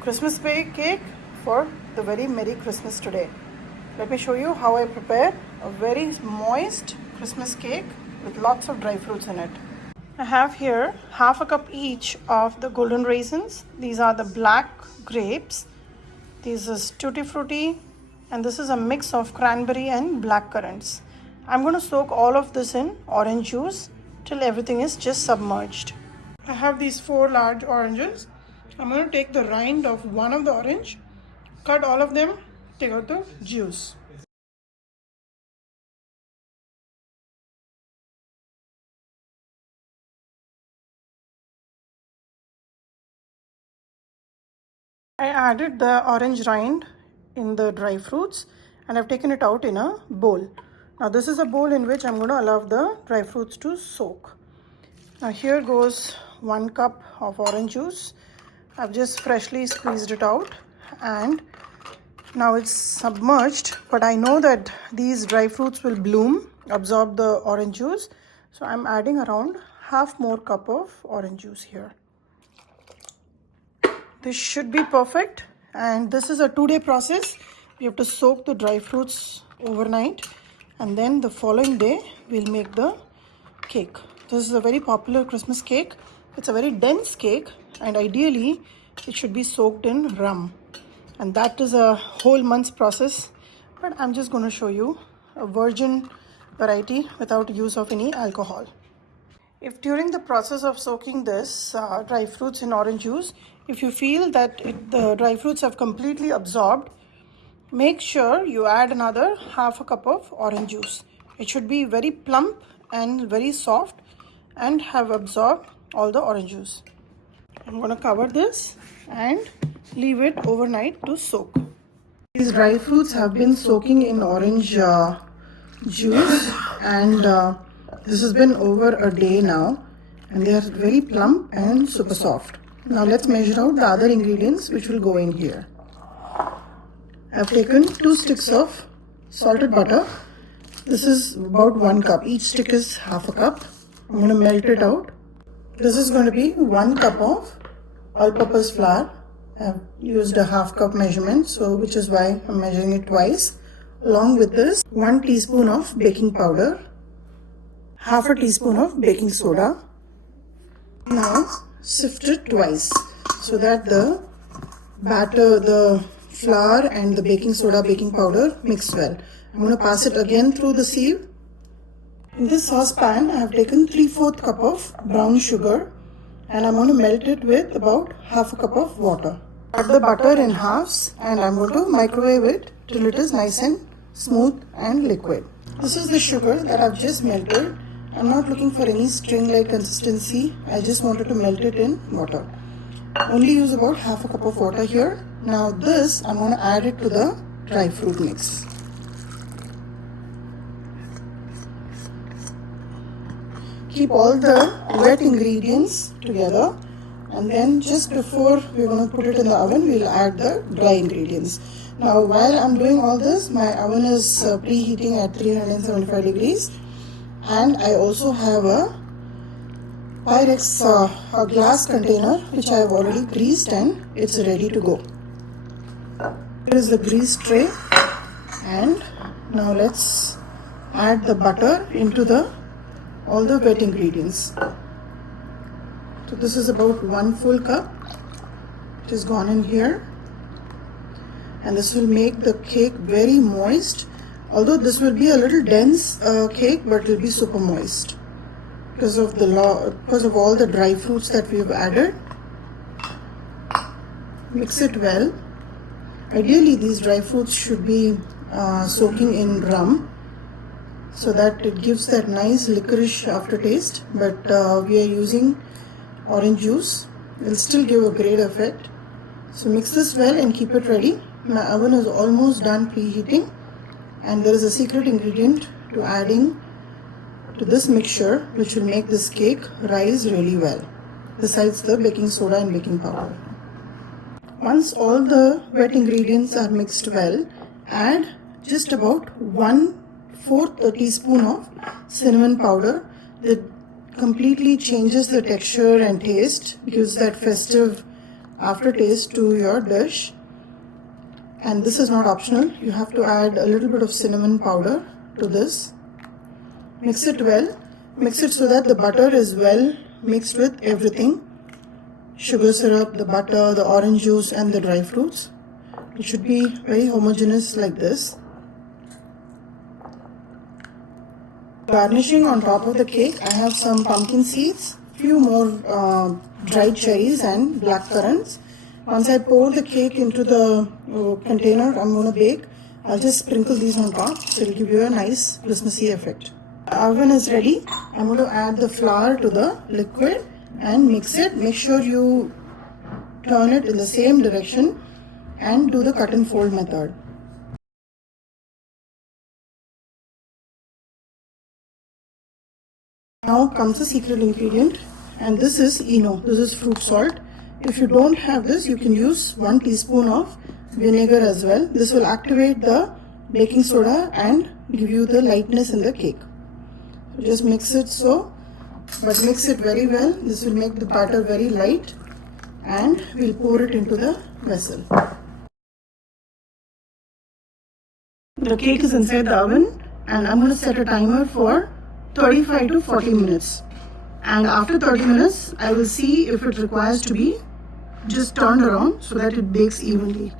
Christmas cake for the very Merry Christmas today. Let me show you how I prepare a very moist Christmas cake with lots of dry fruits in it. I have here half a cup each of the golden raisins. These are the black grapes. This is Tutti Frutti, and this is a mix of cranberry and black currants. I'm going to soak all of this in orange juice till everything is just submerged. I have these 4 large oranges. I'm going to take the rind of one of the orange, cut all of them, take out the juice. I added the orange rind in the dry fruits and I've taken it out in a bowl. Now this is a bowl in which I'm going to allow the dry fruits to soak. Now here goes 1 cup of orange juice. I've just freshly squeezed it out and now it's submerged, but I know that these dry fruits will bloom, absorb the orange juice. So I'm adding around half more cup of orange juice here. This should be perfect, and this is a 2-day process. We have to soak the dry fruits overnight and then the following day we'll make the cake. This is a very popular Christmas cake. It's a very dense cake and ideally it should be soaked in rum, and that is a whole month's process, but I'm just going to show you a virgin variety without use of any alcohol. If during the process of soaking this dry fruits in orange juice, if you feel that the dry fruits have completely absorbed, make sure you add another half a cup of orange juice. It should be very plump and very soft and have absorbed all the orange juice. I'm going to cover this and leave it overnight to soak. These dry fruits have been soaking in orange juice and this has been over a day now, and they are very plump and super soft. Now let's measure out the other ingredients which will go in here. I've taken 2 sticks of salted butter. This is about 1 cup. Each stick is half a cup. I'm going to melt it out. This is going to be 1 cup of all-purpose flour. I've used a half cup measurement, so which is why I'm measuring it twice. Along with this, 1 teaspoon of baking powder, half a teaspoon of baking soda. Now sift it twice so that the batter, the flour and the baking soda, baking powder mix well. I'm going to pass it again through the sieve. In this saucepan, I have taken 3/4 cup of brown sugar and I'm going to melt it with about half a cup of water. Cut the butter in halves and I'm going to microwave it till it is nice and smooth and liquid. This is the sugar that I've just melted. I'm not looking for any string-like consistency. I just wanted to melt it in water. Only use about half a cup of water here. Now this, I'm going to add it to the dry fruit mix. Keep all the wet ingredients together, and then just before we're going to put it in the oven, we'll add the dry ingredients. Now while I'm doing all this, my oven is preheating at 375 degrees. And I also have a Pyrex a glass container which I have already greased and it's ready to go. Here is the grease tray, and now let's add the butter into all the wet ingredients. So this is about 1 full cup. It is gone in here, and this will make the cake very moist. Although this will be a little dense cake, but it will be super moist because of all the dry fruits that we have added. Mix it well. Ideally, these dry fruits should be soaking in rum so that it gives that nice licorice aftertaste. But we are using orange juice. It will still give a great effect. So mix this well and keep it ready. My oven is almost done preheating. And there is a secret ingredient to adding to this mixture which will make this cake rise really well, besides the baking soda and baking powder. Once all the wet ingredients are mixed well, add just about 1/4 teaspoon of cinnamon powder. That completely changes the texture and taste, gives that festive aftertaste to your dish. And this is not optional. You have to add a little bit of cinnamon powder to this. Mix it well. Mix it so that the butter is well mixed with everything. Sugar syrup, the butter, the orange juice and the dry fruits. It should be very homogeneous like this. Garnishing on top of the cake, I have some pumpkin seeds, few more dried cherries and black currants. Once I pour the cake into the container I'm going to bake, I'll just sprinkle these on top, so it'll give you a nice Christmassy effect. The oven is ready. I'm going to add the flour to the liquid and mix it. Make sure you turn it in the same direction and do the cut and fold method. Now comes the secret ingredient, and this is Eno. This is fruit salt. If you don't have this, you can use 1 teaspoon of vinegar as well. This will activate the baking soda and give you the lightness in the cake. So just mix it but mix it very well. This will make the batter very light, and we'll pour it into the vessel. The cake is inside the oven, and I'm going to set a timer for 35 to 40 minutes. And after 30 minutes, I will see if it requires to be just turned around so that it bakes evenly.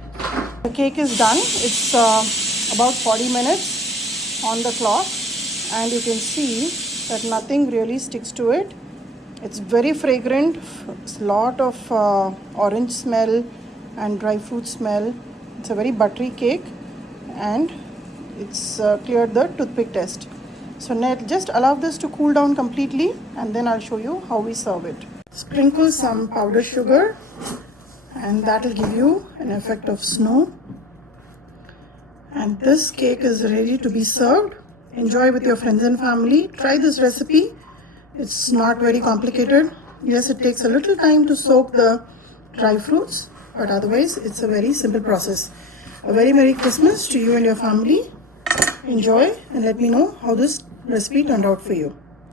The cake is done. It's about 40 minutes on the clock, and you can see that nothing really sticks to it. It's very fragrant. It's a lot of orange smell and dry fruit smell. It's a very buttery cake, and it's cleared the toothpick test. So now just allow this to cool down completely, and then I'll show you how we serve it. Sprinkle some powdered sugar, and that will give you an effect of snow. And this cake is ready to be served. Enjoy with your friends and family. Try this recipe. It's not very complicated. Yes, it takes a little time to soak the dry fruits, but otherwise it's a very simple process. A very Merry Christmas to you and your family. Enjoy, and let me know how this recipe turned out for you.